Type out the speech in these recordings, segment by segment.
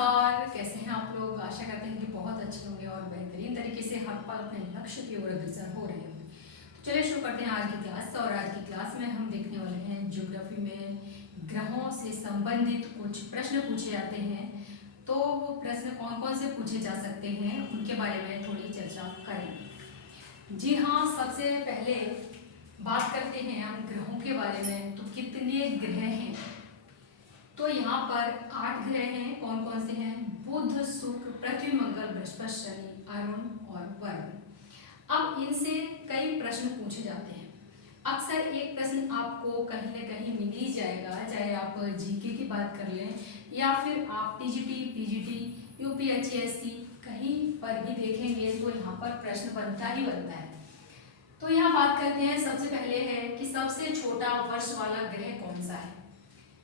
नमस्कार, कैसे हैं आप लोग। आशा करते हैं कि बहुत अच्छे होंगे और बेहतरीन तरीके से हर पल अपने लक्ष्य की ओर अग्रसर हो रहे हैं। तो चलिए शुरू करते हैं आज की क्लास। और आज की क्लास में हम देखने वाले हैं ज्योग्राफी में ग्रहों से संबंधित कुछ प्रश्न पूछे जाते हैं। तो वो प्रश्न कौन कौन से पूछे जा सकते हैं उनके बारे में थोड़ी चर्चा करें। जी हाँ, सबसे पहले बात करते हैं हम ग्रहों के बारे में। तो कितने ग्रह हैं? तो यहाँ पर 8 ग्रह हैं। कौन कौन से हैं? बुध, शुक्र, पृथ्वी, मंगल, बृहस्पति, शनि, अरुण और वरुण। अब इनसे कई प्रश्न पूछे जाते हैं। अक्सर एक प्रश्न आपको कहीं न कहीं मिल ही जाएगा, चाहे आप जीके की बात कर लें या फिर आप टीजीटी, पीजीटी, यूपीएससी कहीं पर भी देखेंगे तो यहाँ पर प्रश्न बनता ही बनता है। तो यहाँ बात करते हैं, सबसे पहले है कि सबसे छोटा वर्ष वाला ग्रह कौन सा है।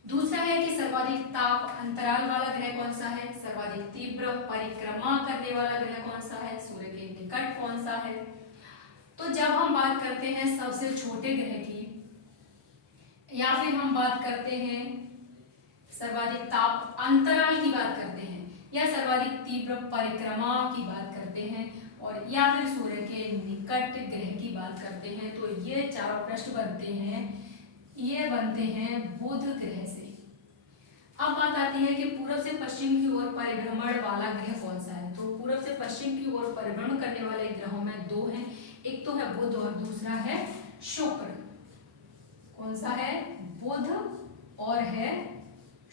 दूसरा है कि सर्वाधिक ताप अंतराल वाला ग्रह कौन सा है। सर्वाधिक तीव्र परिक्रमा करने वाला ग्रह कौन सा है। सूर्य के निकट कौन सा है। तो जब हम बात करते हैं सबसे छोटे ग्रह की या फिर हम बात करते हैं सर्वाधिक ताप अंतराल की बात करते हैं या सर्वाधिक तीव्र परिक्रमा की बात करते हैं और या फिर सूर्य के निकट ग्रह की बात करते हैं, तो ये चारों प्रश्न बनते हैं, ये बनते हैं बुध ग्रह से। अब बात आती है कि पूर्व से पश्चिम की ओर परिभ्रमण वाला ग्रह कौन सा है। तो पूर्व से पश्चिम की ओर परिभ्रमण करने वाले ग्रहों में दो हैं, एक तो है बुध और दूसरा है शुक्र। कौन सा है? बुध और है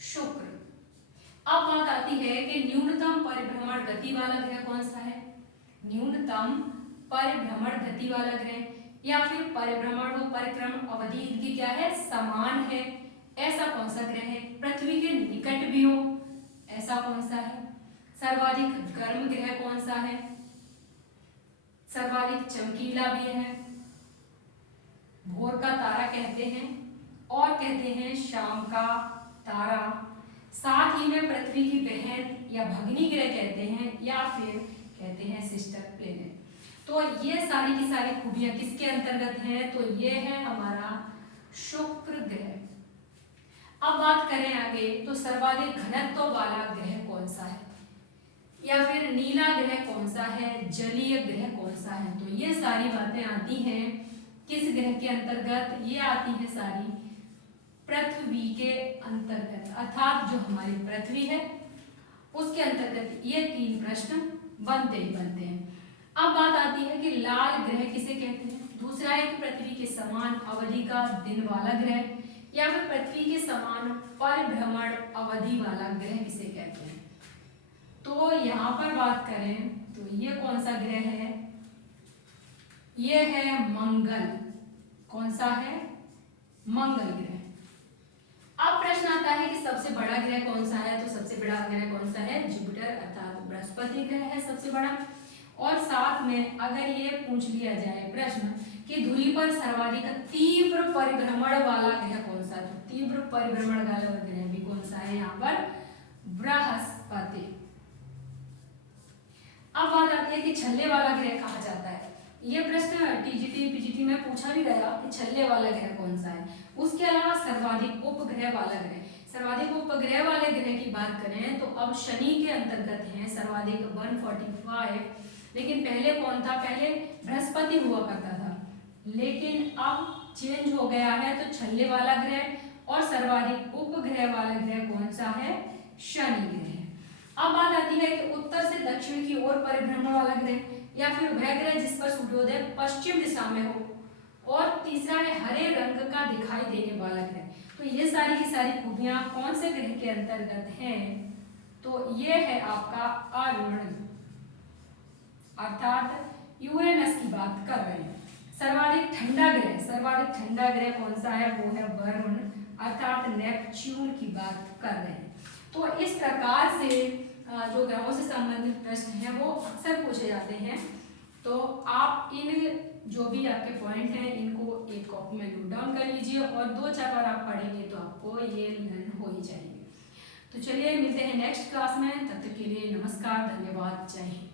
शुक्र। अब बात आती है कि न्यूनतम परिभ्रमण गति वाला ग्रह कौन सा है। न्यूनतम परिभ्रमण गति वाला ग्रह या फिर परिभ्रमण व परिक्रमण अवधि इनकी क्या है? समान है। ऐसा कौन सा ग्रह है? पृथ्वी के निकट भी हो, ऐसा कौन सा है? सर्वाधिक गर्म ग्रह कौन सा है? सर्वाधिक चमकीला भी है, भोर का तारा कहते हैं और कहते हैं शाम का तारा। साथ ही में पृथ्वी की बहन या भगनी ग्रह कहते हैं या फिर कहते हैं सिस्टर प्लेनेट। तो ये सारी की सारी खूबियां किसके अंतर्गत हैं? तो ये है हमारा शुक्र ग्रह। अब बात करें आगे, तो सर्वाधिक घनत्व वाला ग्रह कौन सा है या फिर नीला ग्रह कौन सा है, जलीय ग्रह कौन सा है। तो ये सारी बातें आती हैं किस ग्रह के अंतर्गत? ये आती है सारी पृथ्वी के अंतर्गत, अर्थात जो हमारी पृथ्वी है उसके अंतर्गत ये तीन प्रश्न बनते ही बनते हैं। अब बात आती है कि लाल ग्रह किसे कहते हैं। दूसरा है कि पृथ्वी के समान अवधि का दिन वाला ग्रह या फिर पृथ्वी के समान परिभ्रमण अवधि वाला ग्रह किसे कहते हैं। तो यहाँ पर बात करें तो ये कौन सा ग्रह है? ये है मंगल। कौन सा है? मंगल ग्रह। अब प्रश्न आता है कि सबसे बड़ा ग्रह कौन सा है। तो सबसे बड़ा ग्रह कौन सा है? जुपिटर अर्थात बृहस्पति ग्रह है सबसे बड़ा। और साथ में अगर ये पूछ लिया जाए प्रश्न कि धुरी पर सर्वाधिक तीव्र परिभ्रमण वाला ग्रह कौन सा है, तो तीव्र परिभ्रमण वाला ग्रह भी कौन सा है? यहाँ पर बृहस्पति। अब बात आती है कि छल्ले वाला ग्रह कहा जाता है। ये प्रश्न टीजीटी पीजीटी में पूछा भी गया कि छल्ले वाला ग्रह कौन सा है। उसके अलावा सर्वाधिक उपग्रह वाला ग्रह, सर्वाधिक उपग्रह वाले ग्रह की बात करें तो अब शनि के अंतर्गत है सर्वाधिक 145। लेकिन पहले कौन था? पहले बृहस्पति हुआ करता था, लेकिन अब चेंज हो गया है। तो छल्ले वाला ग्रह और सर्वाधिक उपग्रह वाला ग्रह कौन सा है? शनि ग्रह। अब बात आती है कि उत्तर से दक्षिण की ओर परिभ्रमण वाला ग्रह या फिर वह ग्रह जिस पर सूर्योदय पश्चिम दिशा में हो। और तीसरा है हरे रंग का दिखाई देने वाला ग्रह। तो ये सारी की सारी खूबियां कौन से ग्रह के अंतर्गत हैं? तो ये है आपका अरुण, अर्थात यूरेनस की बात कर रहे हैं। सर्वाधिक ठंडा ग्रह, सर्वाधिक ठंडा ग्रह कौन सा है? वो है वरुण, अर्थात नेपच्यून की बात कर रहे हैं। तो इस प्रकार से जो ग्रहों से संबंधित प्रश्न हैं वो अक्सर पूछे जाते हैं। तो आप इन जो भी आपके पॉइंट हैं इनको एक कॉपी में नोट डाउन कर लीजिए और 2-4 बार आप पढ़ेंगे तो आपको ये लर्न हो ही जाएंगे। तो चलिए मिलते हैं नेक्स्ट क्लास में, तब तक के लिए नमस्कार, धन्यवाद, जय हिंद।